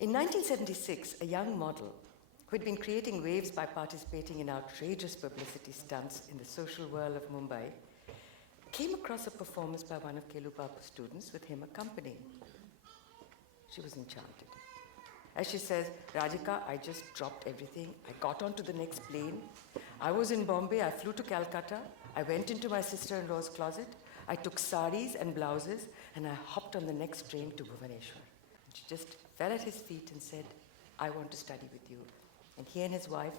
In 1976, a young model who had been creating waves by participating in outrageous publicity stunts in the social whirl of Mumbai came across a performance by one of Kelu Babu's students with him accompanying. She was enchanted. As she says, Radhika, I just dropped everything. I got onto the next plane. I was in Bombay. I flew to Calcutta. I went into my sister-in-law's closet. I took saris and blouses, and I hopped on the next train to Bhubaneswar. And she just fell at his feet and said, I want to study with you. And he and his wife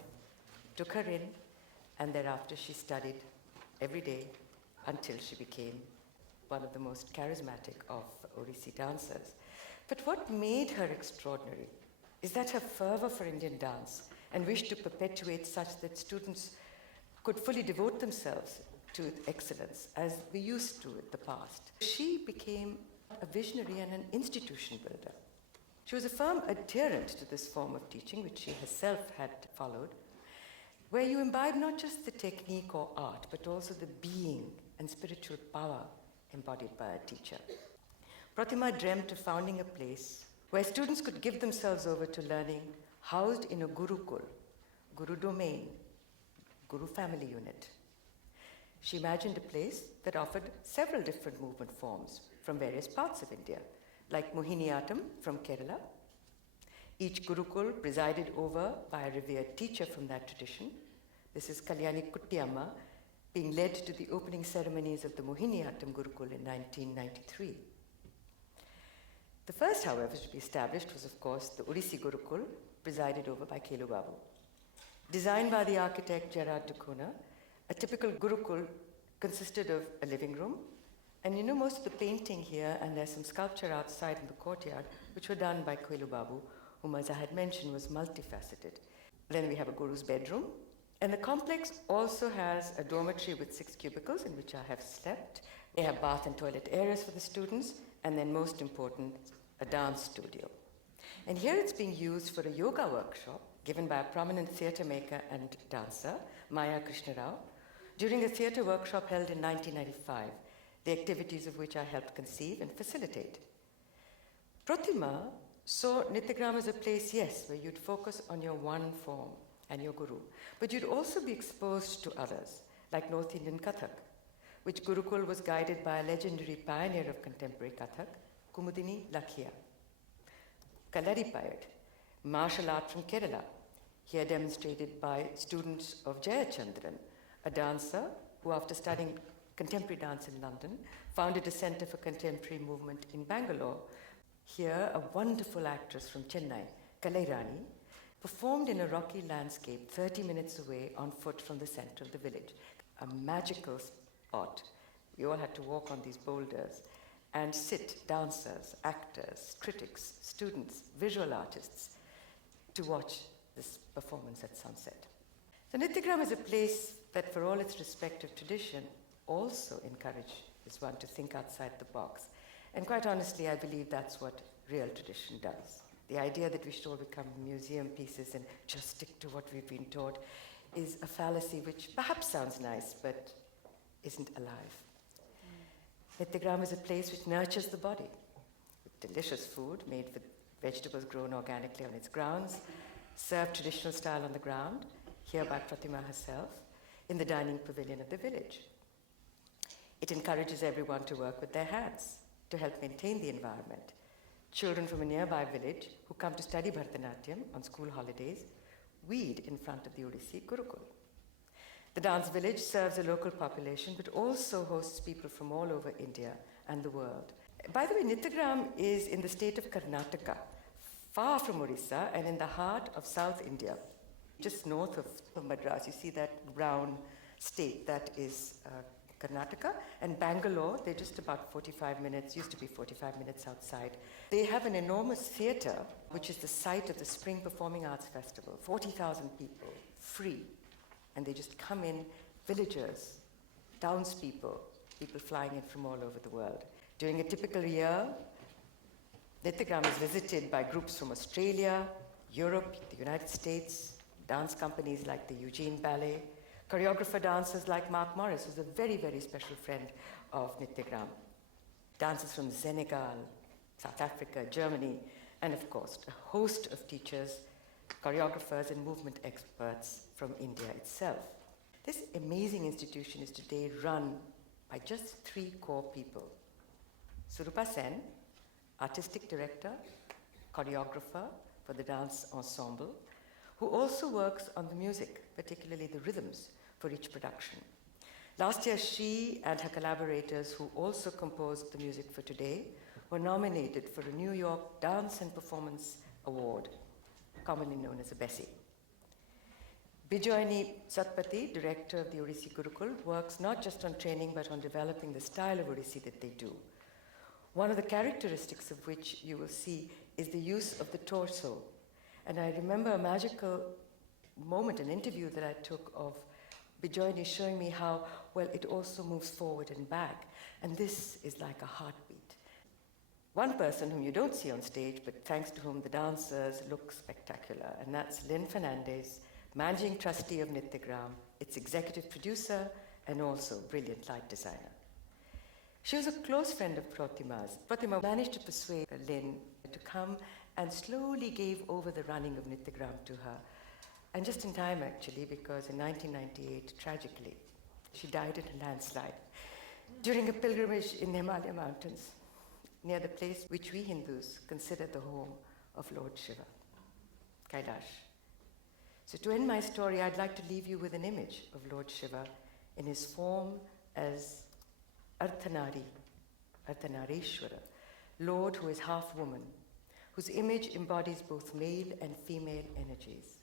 took her in, and thereafter she studied every day until she became one of the most charismatic of Odissi dancers. But what made her extraordinary is that her fervor for Indian dance and wish to perpetuate such that students could fully devote themselves to excellence as we used to in the past. She became a visionary and an institution builder. She was a firm adherent to this form of teaching, which she herself had followed, where you imbibe not just the technique or art, but also the being and spiritual power embodied by a teacher. Pratima dreamt of founding a place where students could give themselves over to learning, housed in a Gurukul, Guru domain, Guru family unit. She imagined a place that offered several different movement forms from various parts of India, like Mohiniyattam from Kerala. Each Gurukul presided over by a revered teacher from that tradition. This is Kalyani Kuttiyamma, being led to the opening ceremonies of the Mohiniyattam Gurukul in 1993. The first, however, to be established was, of course, the Odissi Gurukul, presided over by Kelu Babu. Designed by the architect Gerard Dukuna, a typical Gurukul consisted of a living room, and you know most of the painting here, and there's some sculpture outside in the courtyard, which were done by Kelu Babu, whom, as I had mentioned, was multifaceted. Then we have a Guru's bedroom, and the complex also has a dormitory with 6 cubicles in which I have slept. They have bath and toilet areas for the students, and then most important, a dance studio. And here it's being used for a yoga workshop given by a prominent theatre maker and dancer, Maya Krishna Rao, during a theatre workshop held in 1995, the activities of which I helped conceive and facilitate. Pratima saw Nityagram as a place, yes, where you'd focus on your one form and your guru, but you'd also be exposed to others, like North Indian Kathak, which Gurukul was guided by a legendary pioneer of contemporary Kathak, Kumudini Lakhia. Kalaripayat, martial art from Kerala, here demonstrated by students of Jayachandran, a dancer who, after studying contemporary dance in London, founded a center for contemporary movement in Bangalore. Here, a wonderful actress from Chennai, Kalairani, performed in a rocky landscape 30 minutes away on foot from the center of the village. A magical spot. We all had to walk on these boulders and sit, dancers, actors, critics, students, visual artists, to watch this performance at sunset. So Nityagram is a place that, for all its respective tradition, also encourages one to think outside the box. And quite honestly, I believe that's what real tradition does. The idea that we should all become museum pieces and just stick to what we've been taught is a fallacy which perhaps sounds nice, but isn't alive. Nityagram is a place which nurtures the body with delicious food made with vegetables grown organically on its grounds, served traditional style on the ground, here by Pratima herself, in the dining pavilion of the village. It encourages everyone to work with their hands to help maintain the environment. Children from a nearby village who come to study Bharatanatyam on school holidays weed in front of the Odissi Gurukul. The dance village serves a local population, but also hosts people from all over India and the world. By the way, Nityagram is in the state of Karnataka, far from Orissa and in the heart of South India. Just north of Madras, you see that brown state that is Karnataka, and Bangalore, they're just about 45 minutes, used to be 45 minutes outside. They have an enormous theatre, which is the site of the Spring Performing Arts Festival, 40,000 people, free. And they just come in, villagers, townspeople, people flying in from all over the world. During a typical year, Nityagram is visited by groups from Australia, Europe, the United States, dance companies like the Eugene Ballet, choreographer dancers like Mark Morris, who's a very, very special friend of Nityagram. Dancers from Senegal, South Africa, Germany, and of course, a host of teachers, choreographers, and movement experts from India itself. This amazing institution is today run by just 3 core people. Surupa Sen, artistic director, choreographer for the dance ensemble, who also works on the music, particularly the rhythms, for each production. Last year, she and her collaborators, who also composed the music for today, were nominated for a New York Dance and Performance Award, commonly known as a Bessie. Bijoyini Satpathy, director of the Odissi Gurukul, works not just on training but on developing the style of Odissi that they do. One of the characteristics of which you will see is the use of the torso. And I remember a magical moment, an interview that I took of Bijoyini showing me how well it also moves forward and back. And this is like a heartbeat. One person whom you don't see on stage, but thanks to whom the dancers look spectacular, and that's Lynn Fernandez, managing trustee of Nityagram, its executive producer, and also brilliant light designer. She was a close friend of Protima's. Protima managed to persuade Lynn to come and slowly gave over the running of Nityagram to her. And just in time, actually, because in 1998, tragically, she died in a landslide during a pilgrimage in the Himalaya mountains, near the place which we Hindus consider the home of Lord Shiva, Kailash. So to end my story, I'd like to leave you with an image of Lord Shiva in his form as Ardhanari, Ardhanarishwara, Lord who is half woman, whose image embodies both male and female energies.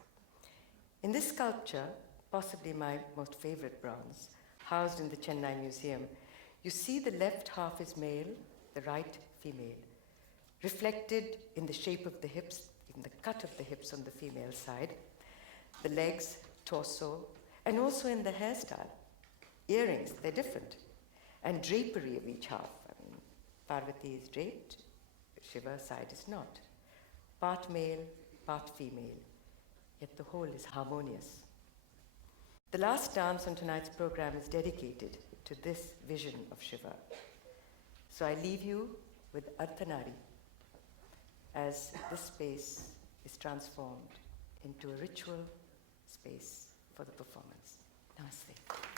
In this sculpture, possibly my most favorite bronze, housed in the Chennai Museum, you see the left half is male, the right female, reflected in the shape of the hips, in the cut of the hips on the female side, the legs, torso, and also in the hairstyle. Earrings, they're different, and drapery of each half. I mean, Parvati is draped, Shiva's side is not. Part male, part female, yet the whole is harmonious. The last dance on tonight's program is dedicated to this vision of Shiva. So I leave you with Ardhanari as this space is transformed into a ritual space for the performance. Namaste.